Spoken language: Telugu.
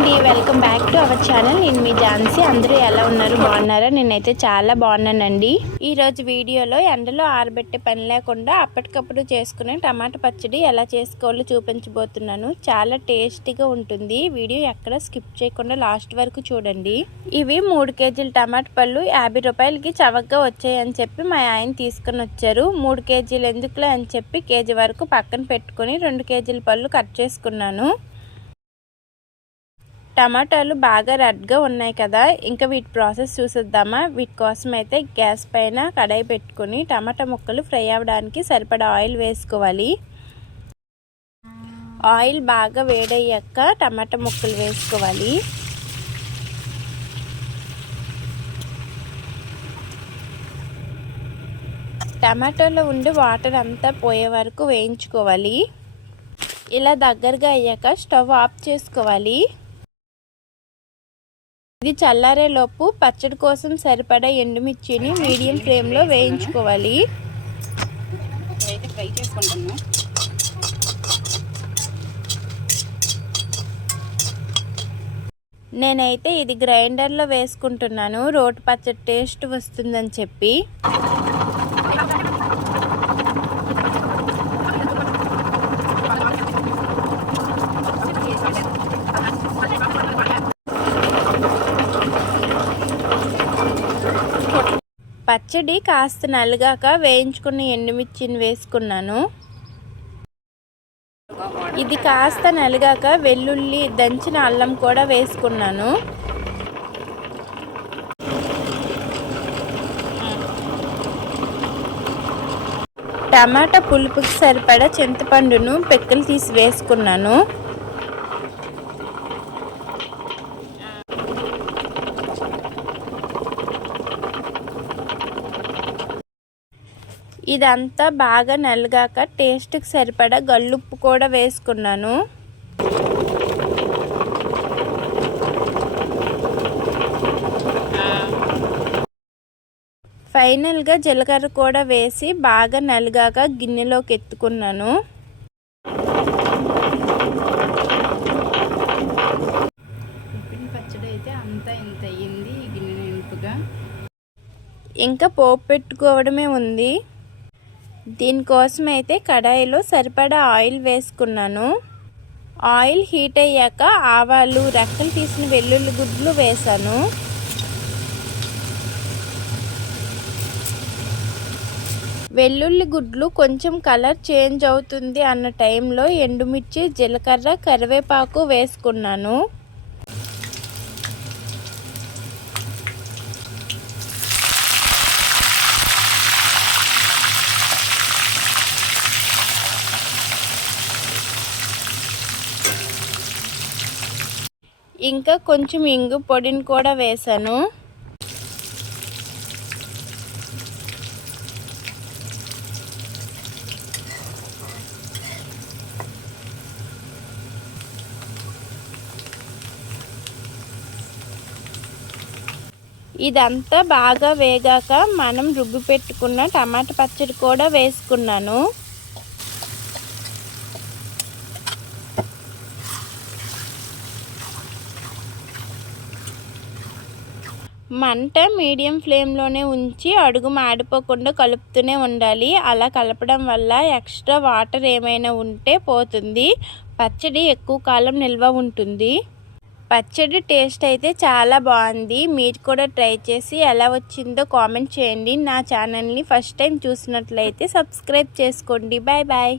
అండి, welcome back to our channel. నేను మీ ఝాన్సీ. అందరూ ఎలా ఉన్నారు? బాగున్నారా? నేనైతే చాలా బాగున్నానండి. ఈరోజు వీడియోలో ఎండలో ఆరబెట్టే పని లేకుండా అప్పటికప్పుడు చేసుకునే టమాటా పచ్చడి ఎలా చేసుకోవాలో చూపించబోతున్నాను. చాలా టేస్టీగా ఉంటుంది. వీడియో ఎక్కడ స్కిప్ చేయకుండా లాస్ట్ వరకు చూడండి. ఇవి 3 కేజీల టమాటా పళ్ళు 50 రూపాయలకి చవకగా వచ్చాయని చెప్పి మా ఆయన తీసుకుని వచ్చారు. 3 కేజీలు ఎందుకులే అని చెప్పి కేజీ వరకు పక్కన పెట్టుకుని 2 కేజీల పళ్ళు కట్ చేసుకున్నాను. టమాటాలు బాగా రెడ్గా ఉన్నాయి కదా, ఇంకా వీటి ప్రాసెస్ చూసేద్దామా. వీటి కోసం అయితే గ్యాస్ పైన కడాయి పెట్టుకుని టమాటా ముక్కలు ఫ్రై అవ్వడానికి సరిపడా ఆయిల్ వేసుకోవాలి. ఆయిల్ బాగా వేడయ్యాక టమాటా ముక్కలు వేసుకోవాలి. టమాటాలో ఉండే వాటర్ అంతా పోయే వరకు వేయించుకోవాలి. ఇలా దగ్గరగా అయ్యాక స్టవ్ ఆఫ్ చేసుకోవాలి. ఇది చల్లారే లోపు పచ్చడి కోసం సరిపడా ఎండుమిర్చిని మీడియం ఫ్లేమ్లో వేయించుకోవాలి. నేనైతే ఇది గ్రైండర్లో వేసుకుంటున్నాను, రోటి పచ్చడి టేస్ట్ వస్తుందని చెప్పి. పచ్చడి కాస్త నలిగాక వేయించుకున్న ఎండుమిర్చిని వేసుకున్నాను. ఇది కాస్త నలిగాక వెల్లుల్లి దంచిన అల్లం కూడా వేసుకున్నాను. టమాటా పులుపుకి సరిపడా చింతపండును పిక్కలు తీసి వేసుకున్నాను. ఇదంతా బాగా నలిగాక టేస్ట్కి సరిపడా గల్లుప్పు కూడా వేసుకున్నాను. ఫైనల్గా జీలకర్ర కూడా వేసి బాగా నలిగాక గిన్నెలోకి ఎత్తుకున్నాను. పచ్చడి అయితే అంతా ఇంత అయ్యింది ఈ గిన్నె నింపుగా. ఇంకా పోపు పెట్టుకోవడమే ఉంది. దీనికోసం అయితే కడాయిలో సరిపడా ఆయిల్ వేసుకున్నాను. ఆయిల్ హీట్ అయ్యాక ఆవాలు, రెక్కలు తీసిన వెల్లుల్లి గుడ్లు వేసాను. వెల్లుల్లి గుడ్లు కొంచెం కలర్ చేంజ్ అవుతుంది అన్న టైంలో ఎండుమిర్చి, జీలకర్ర, కరివేపాకు వేసుకున్నాను. ఇంకా కొంచెం ఇంగు పొడిని కూడా వేసాను. ఇదంతా బాగా వేగాక మనం రుబ్బి పెట్టుకున్న టమాటా పచ్చడి కూడా వేసుకున్నాను. మంట మీడియం ఫ్లేమ్లోనే ఉంచి అడుగు మాడిపోకుండా కలుపుతూనే ఉండాలి. అలా కలపడం వల్ల ఎక్స్ట్రా వాటర్ ఏమైనా ఉంటే పోతుంది. పచ్చడి ఎక్కువ కాలం నిల్వ ఉంటుంది. పచ్చడి టేస్ట్ అయితే చాలా బాగుంది. మీరు కూడా ట్రై చేసి ఎలా వచ్చిందో కామెంట్ చేయండి. నా ఛానల్ని ఫస్ట్ టైం చూసినట్లయితే సబ్స్క్రైబ్ చేసుకోండి. Bye bye.